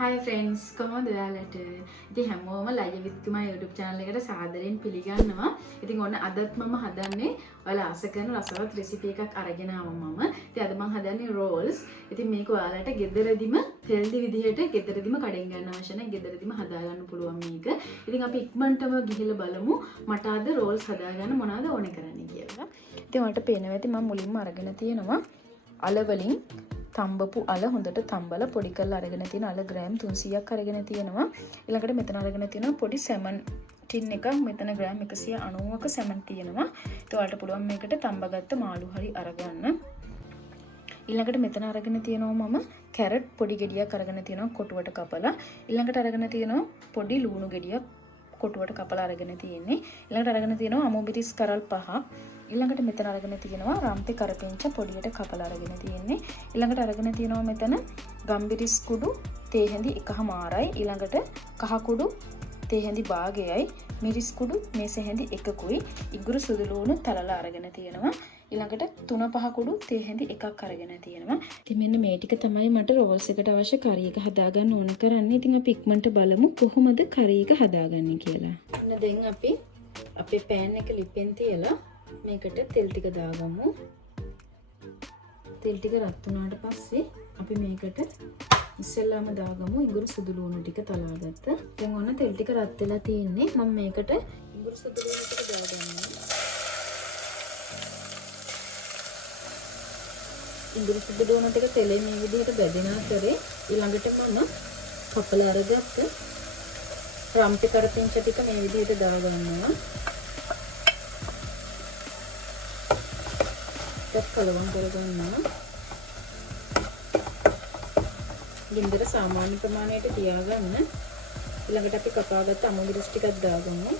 Hi friends, කොහොමද ඔයාලට? ඉතින් හැමෝම Laiya with Kuma YouTube channel එකට සාදරයෙන් පිළිගන්නවා. ඉතින් ඔන්න අදත් මම හදන්නේ ඔයාලා ආස කරන රසවත් රෙසිපි එකක් අරගෙන ආවා මම. ඉතින් අද මම හදන්නේ rolls. ඉතින් මේක ඔයාලට ගෙදරදිම healthy විදිහට ගෙදරදිම කඩෙන් ගන්න අවශ්‍ය නැහැ. ගෙදරදිම හදා ගන්න පුළුවන් මේක. ඉතින් අපි ඉක්මනටම ගිහිල්ලා බලමු මට අද rolls හදාගන්න මොනවද ඕනේ කරන්නේ කියලා. ඉතින් ඔයාලට පේනවා ඇති මම මුලින්ම අරගෙන තියෙනවා අල වලින් තම්බපු අල හොඳට තම්බලා පොඩි කරලා අරගෙන තියෙන අල ග්‍රෑම් 300ක් අරගෙන තියෙනවා. ඊළඟට මෙතන අරගෙන තියෙනවා පොඩි සැමන් ටින් එකක්. මෙතන ග්‍රෑම් 190ක සැමන් තියෙනවා. ඒත් ඔයාලට පුළුවන් මේකට තම්බගත්ත මාළු හරි අරගන්න. ඊළඟට මෙතන අරගෙන තියෙනවා මම කැරට් පොඩි ගෙඩියක් අරගෙන තියෙනවා කොටුවට කපලා. ඊළඟට අරගෙන තියෙනවා පොඩි ලුණු ගෙඩියක් කොටුවට කපලා අරගෙන තියෙන්නේ. ඊළඟට අරගෙන තියෙනවා අමුබිරිස් කරල් 5ක්. ඊළඟට මෙතන අරගෙන තියෙනවා රම්පේ කරපිංච පොඩියට කපලා අරගෙන තියෙන්නේ. ඊළඟට අරගෙන තියෙනවා මෙතන ගම්බිරිස් කුඩු තේ හැඳි එකමාරයි. ඊළඟට කහ කුඩු තේ හැඳි භාගයයි. මිරිස් කුඩු මේස හැඳි එකකුයි. ඉඟුරු සුදු ලුණු තලලා අරගෙන තියෙනවා. ඊළඟට 3-5 කුඩු තේ හැඳි එකක් අරගෙන තියෙනවා. ඉතින් මෙන්න මේ ටික තමයි මට රෝල්ස් එකට අවශ්‍ය කරි එක හදාගන්න ඕන කරන්නේ. ඉතින් අපි ඉක්මනට බලමු කොහොමද කරි එක හදාගන්නේ කියලා. ඔන්න දැන් අපි අපේ පෑන් එක ලිපෙන් තියලා මේකට තෙල් ටික දාගමු. තෙල් ටික රත් වුණාට පස්සේ අපි මේකට ඉස්සෙල්ලාම දාගමු ඉඟුරු සුදු ලුණු ටික තලාගත්ත. දැන් ඔන්න තෙල් ටික රත් වෙලා තියෙන්නේ. මම මේකට ඉඟුරු සුදු ලුණු ටික දාගන්නවා. ඉඟුරු සුදු ලුණු ටික තෙලේ මේ විදිහට බැදෙන අතරේ ඊළඟට මම කපලා අරගත්ත රම්පේ කරපිංච ටික මේ විදිහට දාගන්නවා. කලවම් කරගන්නවා. ගින්දර සාමාන්‍ය ප්‍රමාණයට තියාගන්න. ඊළඟට අපි කපාගත්ත අමුබිරිස් ටිකක් දාගමු.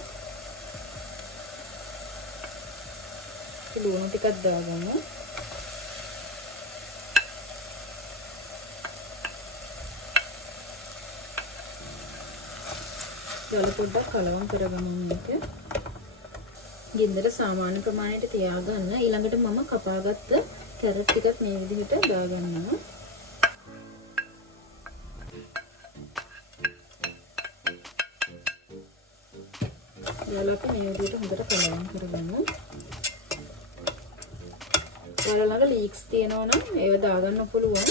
ලුණු ටිකක් දාගමු. දාලා පොඩ්ඩක් කලවම් කරගමු මේක. ගින්දර සාමාන්‍ය ප්‍රමාණයට තියාගන්න. ඊළඟට මම කපාගත්ත කැරට් ටිකත් මේ විදිහට දාගන්නවා. දාලා අපි මේ විදිහට හොඳට කලවම් කරගමු. ඔයාලා ළඟ ලීක්ස් තියෙනවා නම් ඒව දාගන්න පුළුවන්.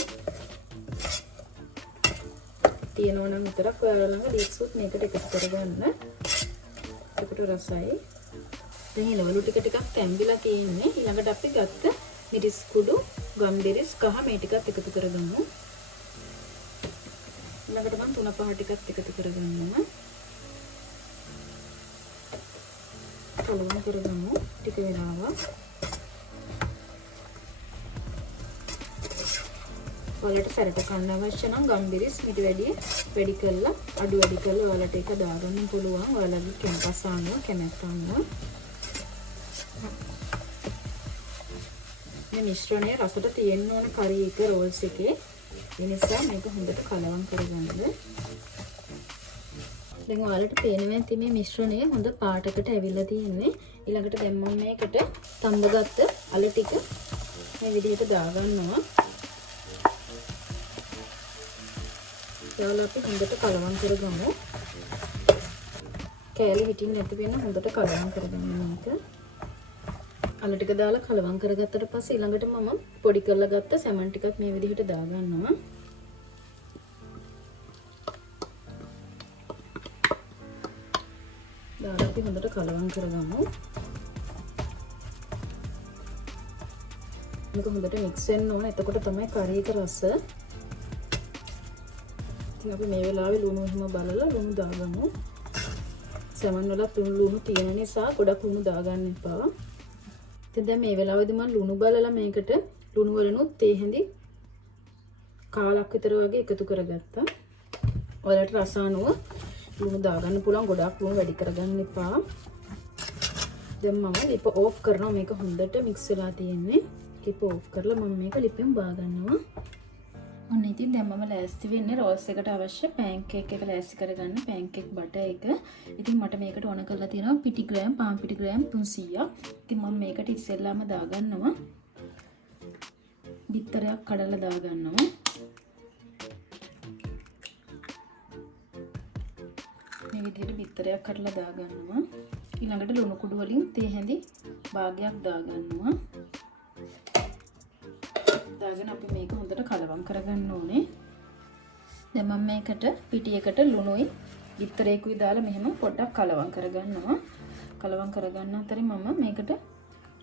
තියෙනවා නම් විතරක් ඔයාලා ළඟ ලීක්ස් උත් මේකට එකතු කරගන්න. ඒකට රසයි. දැන් එළවලු ටික ටිකක් තැම්බිලා තියෙන්නේ. ඊළඟට අපි ගත්ත මිරිස් කුඩු, ගම්බිරිස් කහ මේ ටිකත් එකතු කරගමු. ඊළඟට මම 3-5 ටිකත් එකතු කරගන්නවා. කලවම් කරගමු ටික වෙලාවක්. ඔයාලට සැරට කන්න අවශ්‍ය නම් ගම්බිරිස් මිටි වැඩි කරලා අඩු වැඩි කරලා ඔයාලට ඒක දාගන්න පුළුවන්. ඔයාලගේ කැම්පස් ආනුව කැමැත්ත ආනුව. මේ මිශ්‍රණය රසට තියෙන්න ඕන කරි එක රෝල්ස් එකේ. ඒ නිසා මේක හොඳට කලවම් කරගන්න. දැන් ඔයාලට පේනවා ඇති මේ මිශ්‍රණය හොඳ පාටකට ඇවිල්ලා තියෙන්නේ. ඊළඟට දැන් මම මේකට තම්බගත්ත අල ටික මේ විදිහට දාගන්නවා. ඊළඟ අපි හොඳට කලවම් කරගමු. කෑලි හිටින් නැති වෙන හොඳට කලවම් කරගන්න මේක. අල ටික දාලා කලවම් කරගත්තට පස්සේ ඊළඟට මම පොඩි කරලා ගත්ත සැමන් ටිකක් මේ විදිහට දාගන්නවා. දාලා අපි හොඳට කලවම් කරගමු. මේක හොඳට මික්ස් වෙන්න ඕන. එතකොට තමයි කරි එක රස. ඉතින් අපි මේ වෙලාවේ ලුණු එහෙම බලලා ලුණු දාගමු. සැමන් වල ලුණු තියෙන නිසා ගොඩක් ලුණු දාගන්න එපා. ඉතින් දැන් මේ වෙලාවේදී මම ලුණු බලලා මේකට ලුණු වලනුත් තේ හැඳි කාලක් විතර වගේ එකතු කරගත්තා. ඔයාලට රස අනුව ලුණු දාගන්න පුළුවන්. ගොඩක් ලුණු වැඩි කරගන්න එපා. දැන් මම ලිප ඕෆ් කරනවා. මේක හොඳට මික්ස් වෙලා තියෙන්නේ. ලිප ඕෆ් කරලා මම මේක ලිපෙන් බා ගන්නවා. ඔන්න ඉතින් දැන් මම ලෑස්ති වෙන්නේ රෝල්ස් එකට අවශ්‍ය පැන්කේක් එක ලෑස්ති කරගන්න. පැන්කේක් බටර් එක. ඉතින් මට මේකට ඕන කරලා තියෙනවා පිටි ග්‍රෑම් පාන් පිටි ග්‍රෑම් 300ක්. ඉතින් මම මේකට ඉස්සෙල්ලාම දාගන්නවා. බිත්තරයක් කඩලා දාගන්නවා. මේ විදිහට බිත්තරයක් කඩලා දාගන්නවා. ඊළඟට ලුණු කුඩු වලින් තේ හැඳි භාගයක් දාගන්නවා. දාගෙන අපි මේක හොඳට කලවම් කරගන්න ඕනේ. දැන් මම මේකට පිටියකට ලුණුයි බිත්තරේකුයි දාලා මෙහෙම පොඩ්ඩක් කලවම් කරගන්නවා. කලවම් කරගන්න අතරේ මම මේකට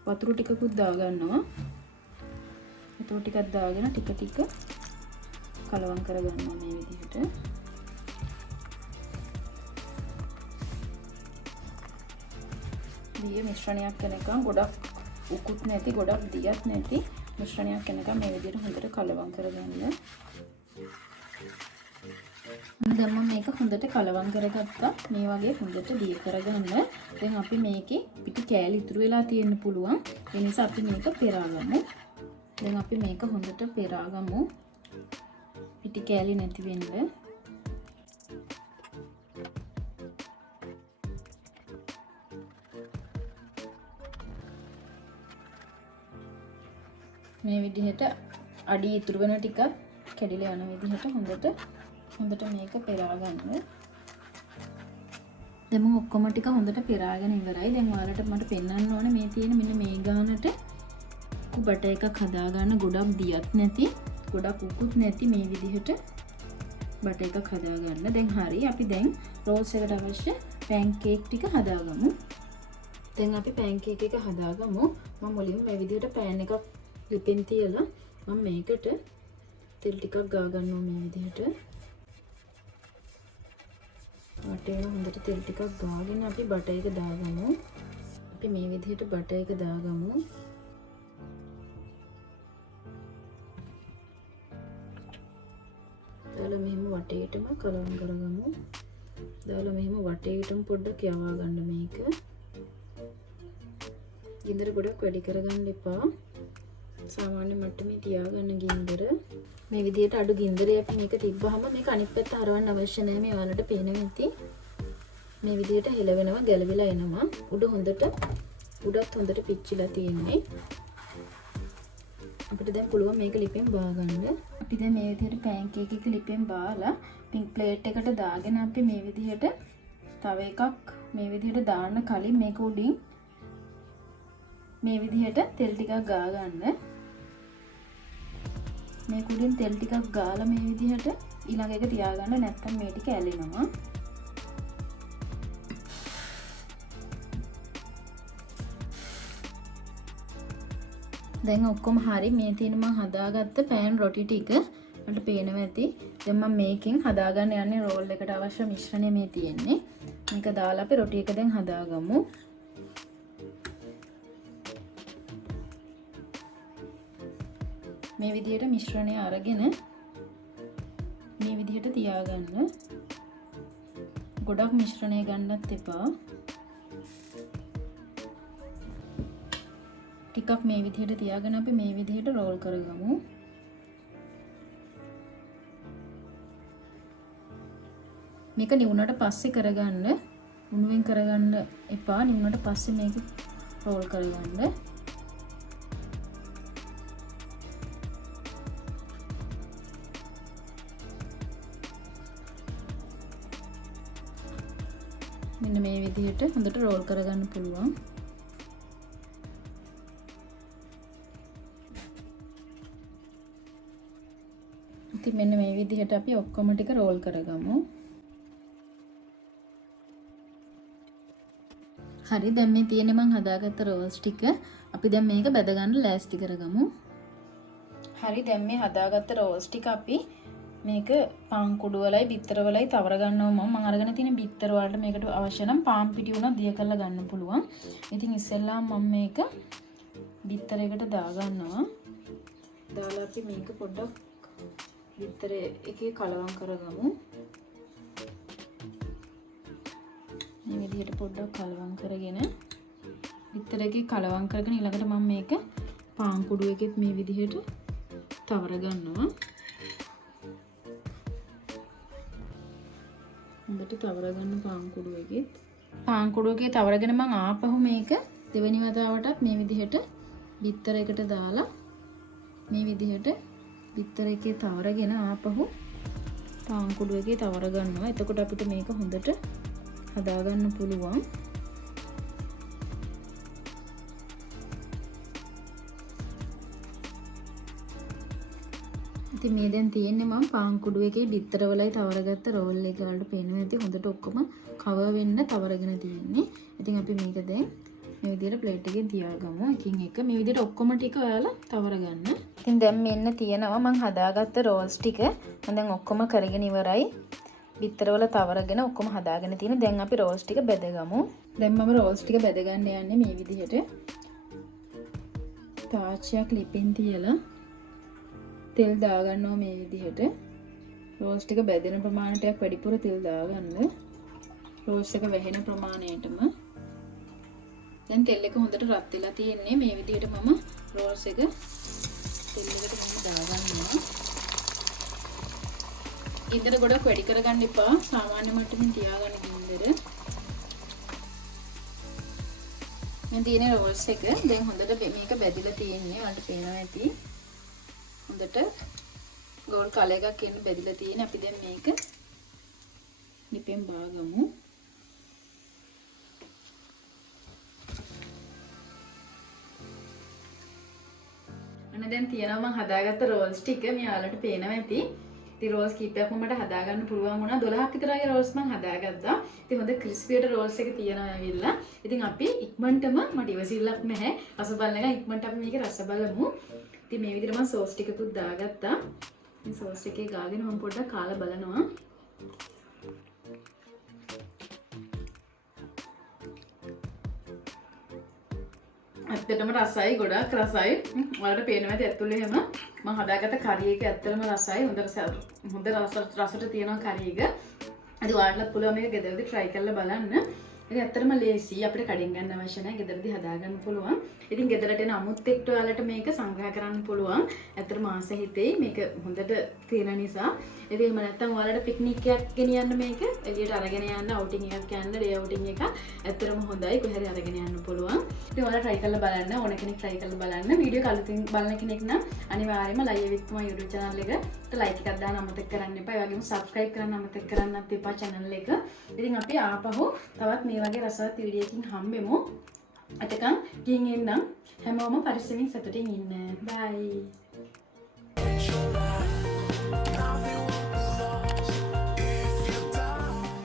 වතුර ටිකකුත් දාගන්නවා. වතුර ටිකක් දාගෙන ටික ටික කලවම් කරගන්නවා මේ විදිහට. දිය මිශ්‍රණයක් වෙනකම් ගොඩක් උකුත් නැති ගොඩක් දියත් නැති මිශ්‍රණයක් වෙනකම් මේ විදිහට හොඳට කලවම් කරගන්න. දැන් මම මේක හොඳට කලවම් කරගත්තා. මේ වගේ හොඳට දිය කරගන්න. දැන් අපි මේකේ පිටි කෑලි ඉතුරු වෙලා තියෙන්න පුළුවන්. ඒ නිසා අපි මේක පෙරාගමු. දැන් අපි මේක හොඳට පෙරාගමු. පිටි කෑලි නැති වෙන්න. මේ විදිහට අඩි ඉතුරු වෙන ටික කැඩිලා යන විදිහට හොඳට මේක පෙරා ගන්න. දැන් මම ඔක්කොම ටික හොඳට පෙරාගෙන ඉවරයි. දැන් ඔයාලට මට පෙන්වන්න ඕනේ මේ තියෙන මෙන්න මේ ගානට කුබට එකක් හදා ගන්න. ගොඩක් දියත් නැති, ගොඩක් උකුත් නැති මේ විදිහට බට එකක් හදා ගන්න. දැන් හරි. අපි දැන් රෝල්ස් එකට අවශ්‍ය පැන්කේක් ටික හදාගමු. දැන් අපි පැන්කේක් එක හදාගමු. මම මුලින්ම මේ විදිහට පෑන් එකක් ලිපෙන් තියලා මම මේකට තෙල් ටිකක් ගා ගන්නවා මේ විදිහට. වටේම හොඳට තෙල් ටිකක් ගාගෙන අපි බටර් එක දාගමු. අපි මේ විදිහට බටර් එක දාගමු. දාලා මෙහෙම වටේටම කලවම් කරගමු. දාලා මෙහෙම වටේටම පොඩ්ඩක් යවා ගන්න මේක. ගින්දර ගොඩක් වැඩි කරගන්න එපා. සාමාන්‍ය මට්ටමේ තියාගන්න ගින්දර. මේ විදිහට අඩු ගින්දරයක් මේක තිබ්බහම මේක අනිත් පැත්ත හරවන්න අවශ්‍ය නැහැ. මේ ඔයාලට පේන විදිහ මේ විදිහට හෙලවෙනවා, ගැලවිලා එනවා. උඩත් හොඳට පිච්චිලා තියෙන්නේ. අපිට දැන් පුළුවන් මේක ලිපෙන් බා ගන්න. අපි දැන් මේ විදිහට පැන්කේක් එක ලිපෙන් බාලා පින්ක් ප්ලේට් එකට දාගෙන අපි මේ විදිහට තව එකක් මේ විදිහට දාන්න කලින් මේක උඩින් මේ විදිහට තෙල් ටිකක් ගා ගන්න. මේ කුඩින් තෙල් ටිකක් ගාලා මේ විදිහට ඊළඟ එක තියාගන්න, නැත්නම් මේ ටික ඇලෙනවා. දැන් ඔක්කොම හරි. මේ තියෙන මම හදාගත්ත පෑන් රොටි ටික මට පේනවා ඇති. දැන් මම මේකෙන් හදාගන්න යන්නේ රෝල් එකට අවශ්‍ය මිශ්‍රණය මේ තියෙන්නේ. මේක දාලා අපි රොටි එක දැන් හදාගමු. මේ විදිහට මිශ්‍රණය අරගෙන මේ විදිහට තියාගන්න. ගොඩක් මිශ්‍රණය ගන්නත් එපා. ටිකක් මේ විදිහට තියාගෙන අපි මේ විදිහට රෝල් කරගමු. මේක නිවුනට පස්සේ කරගන්න. උණුවෙන් කරගන්න එපා. නිවුනට පස්සේ මේක රෝල් කරගන්න. මෙන්න මේ විදිහට හොඳට රෝල් කරගන්න පුළුවන්. ඉතින් මෙන්න මේ විදිහට අපි ඔක්කොම ටික රෝල් කරගමු. හරි. දැන් මේ තියෙන්නේ මම හදාගත්ත රෝල්ස් ටික. අපි දැන් මේක බෙද ගන්න ලෑස්ති කරගමු. හරි. දැන් මේ හදාගත්ත රෝල්ස් ටික අපි මේක පාන් කුඩු වලයි බිත්තර වලයි තවර ගන්නවා. මම අරගෙන තියෙන බිත්තර වලට මේකට අවශ්‍ය නම් පාන් පිටි උනත් දිය කරලා ගන්න පුළුවන්. ඉතින් ඉස්සෙල්ලාම මම මේක බිත්තරයකට දා ගන්නවා. දාලා අපි මේක පොඩ්ඩක් බිත්තර එකේ කලවම් කරගමු. මේ විදිහට පොඩ්ඩක් කලවම් කරගෙන බිත්තර එකේ කලවම් කරගෙන ඊළඟට මම මේක පාන් කුඩු එකෙත් මේ විදිහට තවර ගන්නවා. හොඳට තවර ගන්න පාන් කුඩු එකෙත්. පාන් කුඩු එකේ තවරගෙන මම ආපහු මේක දෙවෙනි වතාවටත් මේ විදිහට බිත්තර එකට දාලා මේ විදිහට බිත්තර එකේ තවරගෙන ආපහු පාන් කුඩු එකේ තවර ගන්නවා. එතකොට අපිට මේක හොඳට හදාගන්න පුළුවන්. ඉතින් මේ දැන් තියෙන්නේ මම පාන් කුඩු එකේ බිත්තර වලයි තවරගත්ත රෝල් එක වලට පේනවා ඇති හොඳට ඔක්කොම කවර් වෙන්න තවරගෙන තියෙන්නේ. ඉතින් අපි මේක දැන් මේ විදිහට ප්ලේට් එකේ තියාගමු. එකින් එක මේ විදිහට ඔක්කොම ටික ඔයාලා තවර ගන්න. ඉතින් දැන් මෙන්න තියෙනවා මම හදාගත්ත රෝල්ස් ටික. මම දැන් ඔක්කොම කරගෙන ඉවරයි. බිත්තර වල තවරගෙන ඔක්කොම හදාගෙන තියෙන. දැන් අපි රෝල්ස් ටික බෙදගමු. දැන් මම රෝල්ස් ටික බෙද ගන්න යන්නේ මේ විදිහට. තාච්චයක් ලිපින් තියලා තෙල් දාගන්නවා මේ විදිහට. රෝස් ටික බැදෙන ප්‍රමාණයට වැඩිපුර තෙල් දාගන්න. රෝස් එක වැහෙන ප්‍රමාණයටම. දැන් තෙල් එක හොඳට රත් වෙලා තියෙන්නේ. මේ විදිහට මම රෝස් එක තෙල් එකට මම දාගන්නවා. ඉන්දර ගොඩක් වැඩි කරගන්න එපා. සාමාන්‍ය මට්ටමින් තියාගන්න ඉන්දර. මේ තියෙන රෝස් එක දැන් හොඳට මේක බැදිලා තියෙන්නේ. ඔයාලට පේනවා ඇති. හොඳට ගෝල් කලර් එකක් එන්න බෙදලා තියෙන. අපි දැන් මේක නිපෙන් බාගමු. අන්න දැන් තියෙනවා මම හදාගත්ත රෝල්ස් ටික. මේ ඔයාලට පේනවා ඇති. ඉතින් රෝල්ස් කීපයක් මට හදාගන්න පුළුවන් වුණා. 12ක් විතර වගේ රෝල්ස් මම හදාගත්තා. ඉතින් හොඳ ක්‍රිස්පියට රෝල්ස් එක තියෙනවා ඇවිල්ලා. ඉතින් අපි ඉක්මනටම මට ඉවසිල්ලක් නැහැ. රස බලන එක ඉක්මනට අපි මේක රස බලමු. ඉතින් මේ විදිහට මම සෝස් ටිකකුත් දාගත්තා. මේ සෝස් එකේ ගාගෙන මම පොඩ්ඩක් කාලා බලනවා. ඇත්තටම රසයි, ගොඩක් රසයි. ඔයාලට පේනවා ඇති ඇතුලේ හැම මම හදාගත්ත කරි එක ඇත්තටම රසයි. හොඳ රසට තියෙනවා කරි එක. ඉතින් ඔයාලට පුළුවන් මේක ගෙදරදී try කරලා බලන්න. ඉතින් ඇත්තටම ලේසි. අපිට කඩෙන් ගන්න අවශ්‍ය නැහැ. ගෙදරදී හදාගන්න පුළුවන්. ඉතින් ගෙදරට එන අමුත් එක්ක ඔයාලට මේක සංග්‍රහ කරන්න පුළුවන්. ඇත්තටම ආස හිතෙයි මේක හොඳට තියෙන නිසා. ඉතින් එහෙම නැත්නම් ඔයාලට පික්නික් එකක් ගෙනියන්න මේක එළියට අරගෙන යන්න අවුටින් එකක් යන්න ඩේ අවුටින් එක ඇත්තටම හොඳයි. කොහේ හරි අරගෙන යන්න පුළුවන්. ඉතින් ඔයාලා try කරලා බලන්න. ඕන කෙනෙක් try කරලා බලන්න. වීඩියෝ එක අලුතින් බලන කෙනෙක් නම් අනිවාර්යයෙන්ම Laiya with Kuma YouTube channel එකට like එකක් දාන්න අමතක කරන්න එපා. ඒ වගේම subscribe කරන්න අමතක කරන්නත් එපා channel එක. ඉතින් අපි ආපහු තවත් මේ වගේ රසවත් වීඩියෝ එකකින් හම්බෙමු. අතකම් ගිහින් එන්නම්. හැමෝම පරිස්සමින් සතුටින් ඉන්න. බයි.